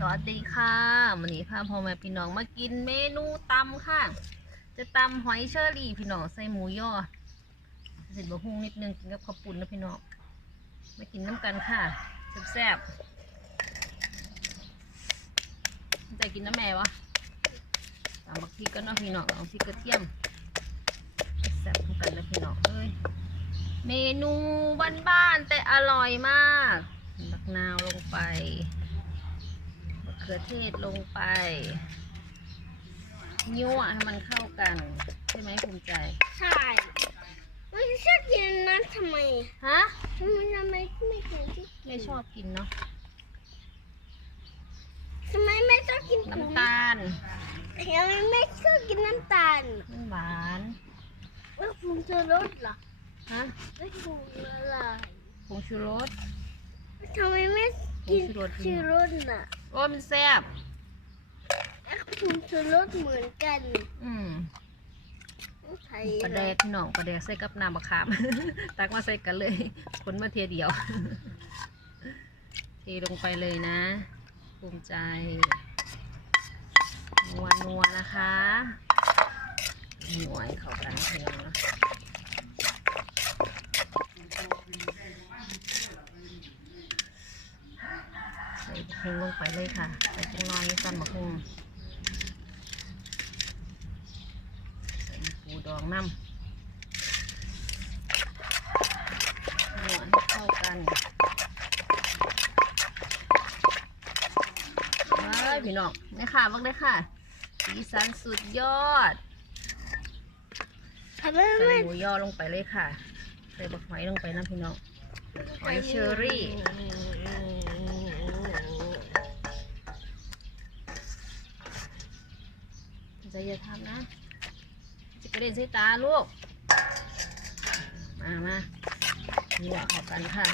สวัสดีค่ะวันนี้พาพ่อแม่พี่น้องมากินเมนูตำค่ะ จะตำหอยเชอรี่พี่น้องใส่หมูย่อสร็จบะฮุ่งนิดนึงกินกับข้าวปุ้นนะพี่น้องมากินน้ำกันค่ะแซ่บๆแต่กินน้ำแม่วะตำบักพริกก็น้องพี่น้องเอาพริกกระเทียมแซ่บกันนะพี่น้องเอ้ยเมนูบ้านๆแต่อร่อยมากบักนาวลงไป ขือเทศลงไปยั่วให้มันเข้ากัน ใช่ไหมภูมิใจ ใช่ไม่ชอบกินอันนั้นทำไมฮะทำไมทำไมไม่กินที่ไม่ชอบกินเนาะทำไมไม่ชอบกินน้ำตาลทำไมไม่ชอบกินน้ำตาลมันหวานแล้วผงชูรสล่ะฮะไม่ผงอะไรผงชูรสทำไมไม่กินผงชูรสชูรสน่ะ โอ้ยมันแซ่บแล้วผงชูรสเหมือนกันอืมใส่ปลาแดกพี่น้องปลาแดกใส่กับน้ำมะขาม ตักมาใส่กันเลยคนมาเทียเดียว เทลงไปเลยนะภูมิใจนัวนัวๆนะคะหน่วยเข้ากันเพียงนะ ใส่เพล งลงไปเลยค่ะใส่จังน้อยสั้นมะฮุงใส่ปูดองน้ำหัวให้เข้ากันว้ายพี่น้องนี่ค่ะบักได้ค่ะ สีสันสุดยอดทำไมใส่ไม่หมูยอลงไปเลยค่ะ ใส่บักหอยลงไปนะพี่น้องหอยเชอรี่ ใจอย่าทำนะ จะกระเด็นใส่ตาลูก มามานี่แหละขอบกันค่ะ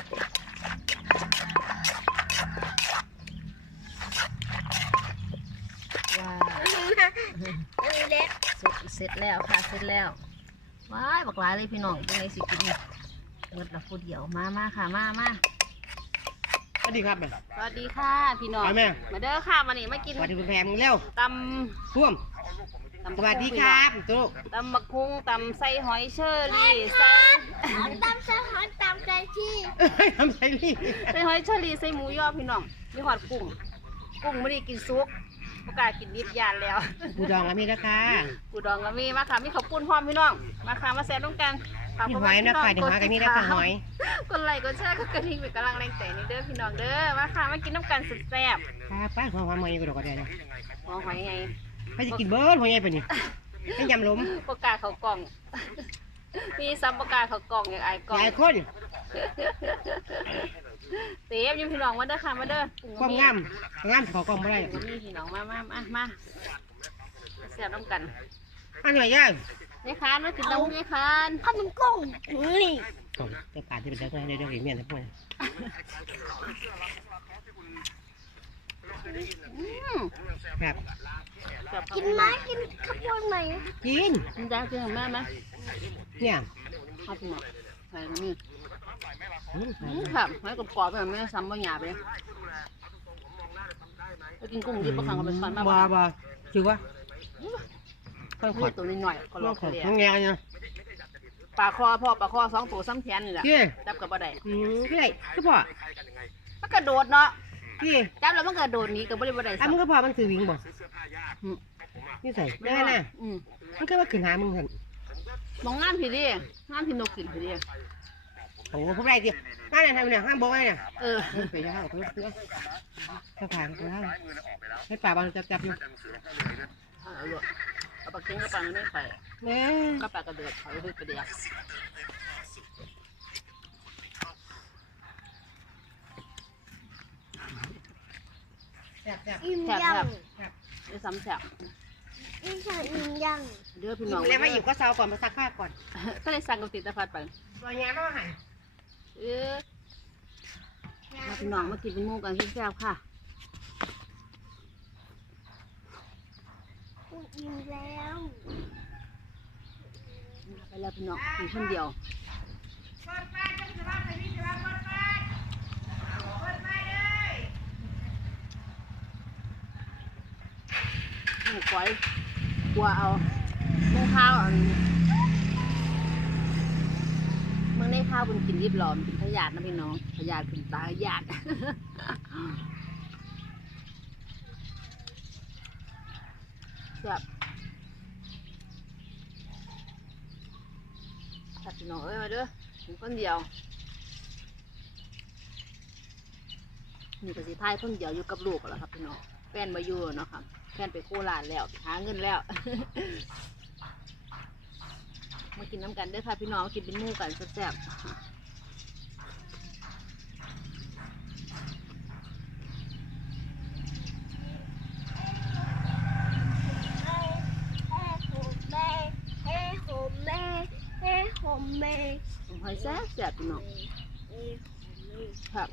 ว้าวอันเล็กเสร็จเสร็จแล้วค่ะ เสร็จแล้วว้ายบักหลายเลยพี่น้องยังไงสิกินเงิดละพูดเดียวมามาค่ะ มามาสวัสดีครับแม่สวัสดีค่ะ พี่น้อง ไปแม่ มาเด้อค่ะมานี่มากินสวัสดีคุณแพรมึงเร็วตท่วมำตำ สวัสดีครับตุ๊กตำบักคุ้งตำไส้หอยเชอรี่ใส่ตามสถานตามใจที่เอ้ยทำไงนี่ใส่หอยเชอรี่ใส่หมูยอพี่น้องมีหอดกุ้งกุ้งไม่ได้กินซุกประกล้าศกินดิบยานแล้วกูดองกับมีนะคะกูดองก็มีมาค่ะมีข้าวปุ้นพร้อมพี่น้องมาค่ะมาแซ่บต้องกันฝากมีพ่หอยแม่นะพี่คะเดี๋ยวหอยกับมีนะคะหอยกดไลค์กดแชร์กดกระดิ่งเป็นกำลังแรงใจนี่เด้อพี่น้องเด้อมาค่ะมากินน้ำกันสุดแซ่บครับป้าหัวหอยกูดอกก็ได้นะหอหอยไง ให้จะกินเบิร์ดหัวใหญ่ปะนี่ให้ยำล้มประกล้าศเขากล่อง มีซับประกล้าศเขากล่องอย่างไอ้กล่องหลายคนเต็มอยู่พี่น้องมาเด้อค่ะมาเด้อความงามงามขอกล้องไม่ได้กุ้งมีพี่น้องมามามามาแซ่บน้ำกันอันไหนย่านี่คานมากินน้ำนี่คานขนมกุ้งนี่กล่องเจ้าป่าที่เป็นเจ้าเดี๋ยวเดี๋ยวเมียนทั้งหมด อืมครับแซ่บกินไหมกินข้าวโพดไหมกินกินได้กินของแม่ไหมเนี่ยเอาพี่น้องใส่น้ำนี่อืมอืมครับให้กรอบๆแบบไม่ซ้ำบางอย่างไปไปกินกุ้งดิบประคังเอาไปทอดมาบ้าบ้าถือว่าค่อยขอนี่ดตัวนิดหน่อยก็ลค่ออกยขอดเลยทั้งแงกันนะปลาคอพ่อปลาคอสองตัวซ้ำแขนนี่แหละพี่จับกับบ่ได้อืมพี่ไหนก็พอมันกระโดดเนาะ พี่จับแล้วมันกระโดดหนี้กับบ่ได้บ่ได้อะมึงก็พอมันถือวิ่งบ่อืมนี่ใส่ได้น่ะอืมมันก็ว่าขึ้นหามึงสั่นมองงามพี่ดิงามพี่นกกินพี่ดิโอ้โหพวกไรดิห้าเนี่ยทำเนี่ยห้ามบอกไว้เนี่ยเออเออไปย่าเอาไปเพื่อถ้าผ่านก็ได้ให้ป่าบอลจับจับอยู่เอาลูกเอาปลาเค็งกับปลาไม่ไปเน่ก็ปลากระเดือกเขาเลยกระเดียก จับจับอิ่มยังได้ซ้ำแสบนี่ค่ะอิ่มยังเด้อพี่หยิน้องบแล้วมาหยิบก็เซาก่อนมาซักผ้าก่อน ก็เลยสั่งกับติดตะพัดไปตัวแง่ไม่ว่าหันเออมาพี่น้องมากินเป็นหมู่กันแซ่บๆค่ะอิ่มแล้วไปแล้วพี่น้องกินคนเดียว หมูก้อยกลัวเอาเมื่อข้าวอันเมื่อในข้าวเป็นกินรีบหลอมกินพยาธินะพี่น้องพยาธิขึ้นตาญาติแบบตัดพี่น้องเอ้ยมาเด้อถึงคนเดียวนี่ก็สิพายคนเดียวอยู่กับลูกแล้วครับพี่น้อง แฟนมาอยู่เนาะครับแฟนไปโคราชแล้วไปหาเงินแล้ว มากินน้ำกันด้อค่ะพี่น้องกินเป็นหมู่กันแซ่บๆหอยแซ่บแซ่บพี่น้องเอ้โหแม่ครับ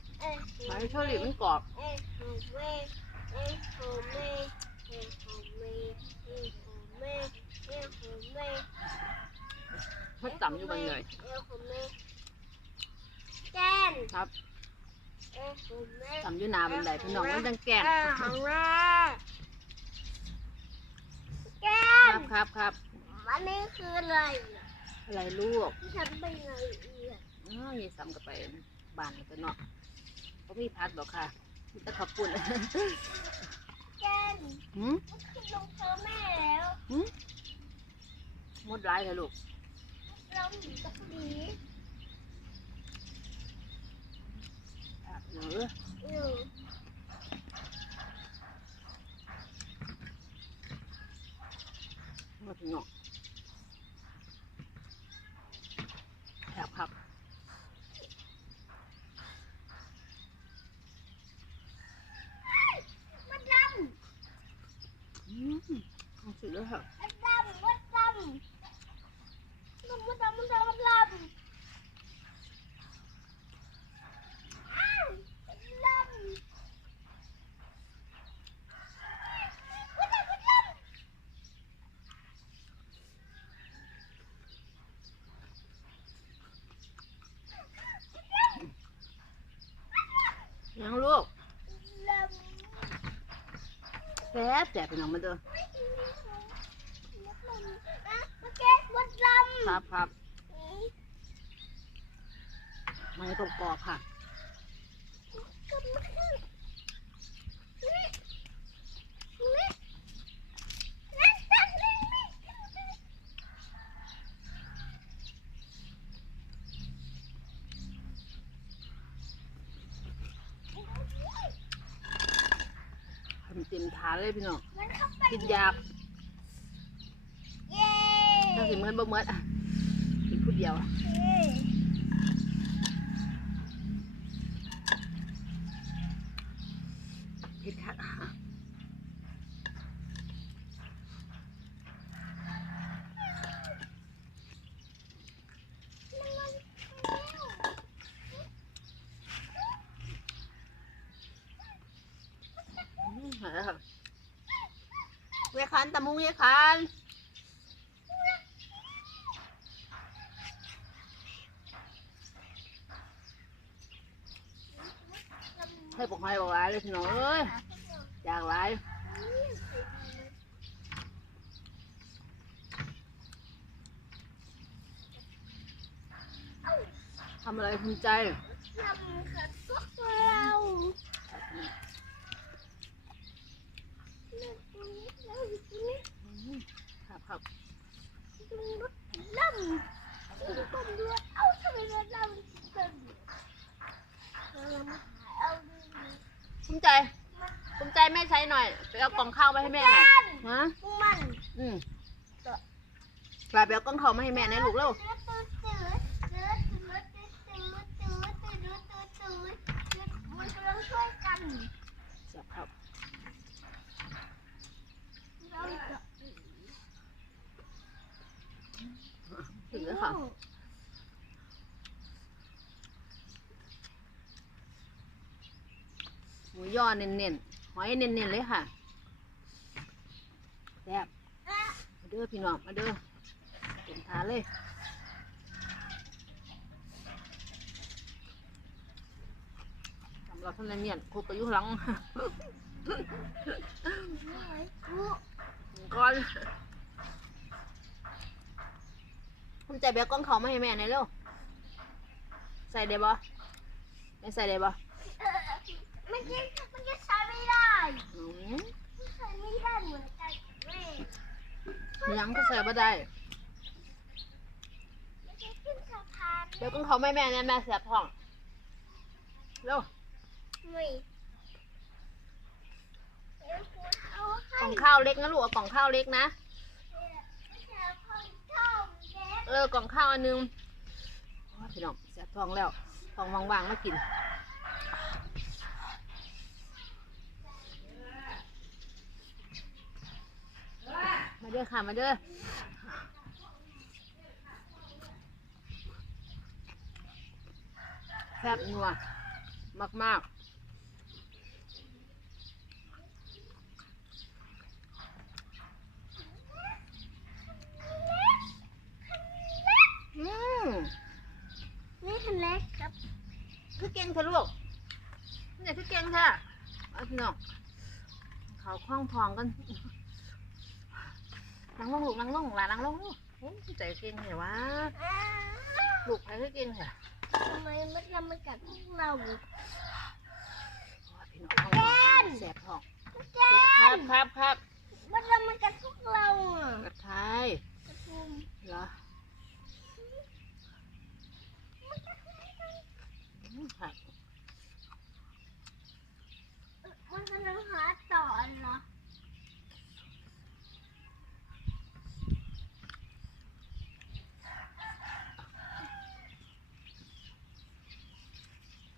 หอยเชอรี่มันกรอบ พัดต่ำอยู่บันเลยแก้นครับต่ำอยู่นาบันไดพี่น้องมันดังแก่นของแม่แก้นครับครับครับอันนี้คืออะไร อะไรลูกที่ฉันไปไหนอีกอ๋อยี่ซ้ำกับไปบ้านเลยเนาะเขาพี่พัดบอกค่ะ มีแต่ขับปุ่นแกนหืมขึ้นลงเธอแม่แล้วหืมหมดร้ายเลยลูก เราหนีกับผีอะเอออยู่หม แจกพี่น้องมาเด้อครับครับมันกรอบค่ะำเต็มทานเลยพี่น้องกินยากเย้ถ้าสิเมื่อบ่เมื่ออะกินผู้เดียวอะเผ็ดคักอะอืมหาแล้วค่ะเวยคันตะ มุงเวยคันให้ปกให้บอกหลายเลยพี่น้องเอ้ยอยากหลายทำอะไรภูมิใจ ทำกับพวกเรา ลุงรถลำลุงก้มดูเอ้าทำไมรถลำเกินภูมิใจภูมิใจแม่ใช้หน่อยไปเอากล่องข้าวมาให้แม่หน่อยฮะมันอืมไปเอากล่องข้าวมาให้แม่นะลูกเร็วช่วครับ ถึงแล้วค่ะ หมูย่อเน้นๆ หอยเน้นๆ เลยค่ะแซ่บมาเด้อพี่น้อง มาเด้อเต็มทานเลยสำหรับท่านเนียนครบอายุหลังกูก่อน คุณใจเบียกล้องเขามาให้แม่หน่อยเร็วใส่ได้บ่ไม่ใส่ได้บ่เออมันจะมันจะใช้ไม่ได้อืมมันใช้ไม่ได้เหมือนกันแม่ยังก็ใส่บ่ได้มันจะขึ้นสะพานเดี๋ยวกล้องเขาไม่แม่เนี่ยแม่เสียบท้องเร็วไม่เดี๋ยวกูเอาให้กล่องข้าวเล็กนะลูกเอากล่องข้าวเล็กนะ เดี๋ยวคนชอบ เล็กเออกล่องข้าวอันหนึงพี่น้องเสียบท้องแล้วท้องว่างๆมากินมาเด้อค่ะมาเด้อแซ่บนัวมากๆ อืม นี่คันเล็กครับ คือเก่งเถอะลูกเนี่ยคือเก่งเถอะเอาพี่น้องเขาคล้องทองกันนั่งลงลูกนั่งลงหลานนั่งลงลูกโอ้ยใจเก่งเหรอวะลูกใครคือเก่งเหรอทำไมมันทำมากัดพวกเราโอ้ยพี่น้องเอามาแสบท้องแกครับครับครับมันทำมากัดพวกเราอะกระทายกระทุมเหรอ อืมค่ะมันกำลังหาต่อเหรอ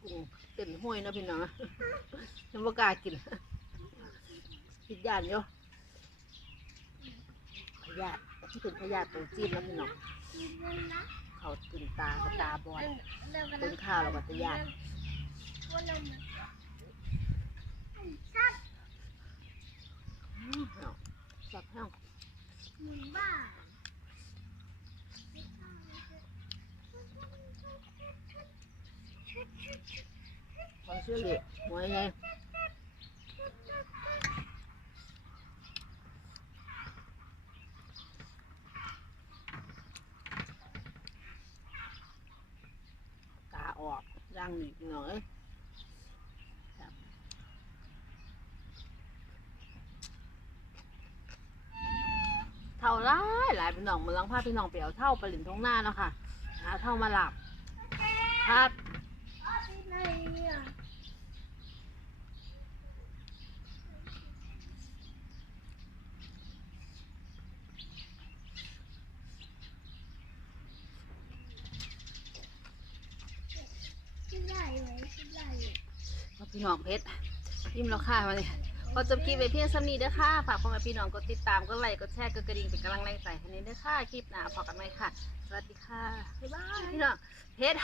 กุ้งเต็มห้วยเนาะพี่น้องนะยังบ่กล้ากินคิดยานอยู่พยาธิที่เป็นพยาธิตรงจีนนะพี่น้องกิน เลยนะเขาตื่นตาเขาตาบอดเดี๋ยวกันเป็นข้าวแล้วก็จะยานวันนั้นชัดอืมเอาสับแห้งหมุนบ้าขอชื่อเหล็กหัวไงตา ออกร่างนีบหน่อยเท่าไรหลายพี่น้องมาลังพาพี่น้องเปียวเท่าไปหลินท้องหน้าเนาะค่ะหาเท่ามาหลับครับ อ้าวที่ไหนเนี่ย ที่ไหนไหมที่ไหน เอา พี่น้องเพชรยิ้มแล้วค่ะมาเลยพอจบคลิปไปเพียงสำนีเด้อค่ะ ฝากพ่อแม่พี่น้องกดติดตามกดไลค์กดแชร์กดกระดิ่งเป็นกำลังแรงใจให้ในเด้อค่ะ คลิปหน้าพอกันไหมค่ะ สวัสดีค่ะ บ๊ายบาย พี่น้องเพชร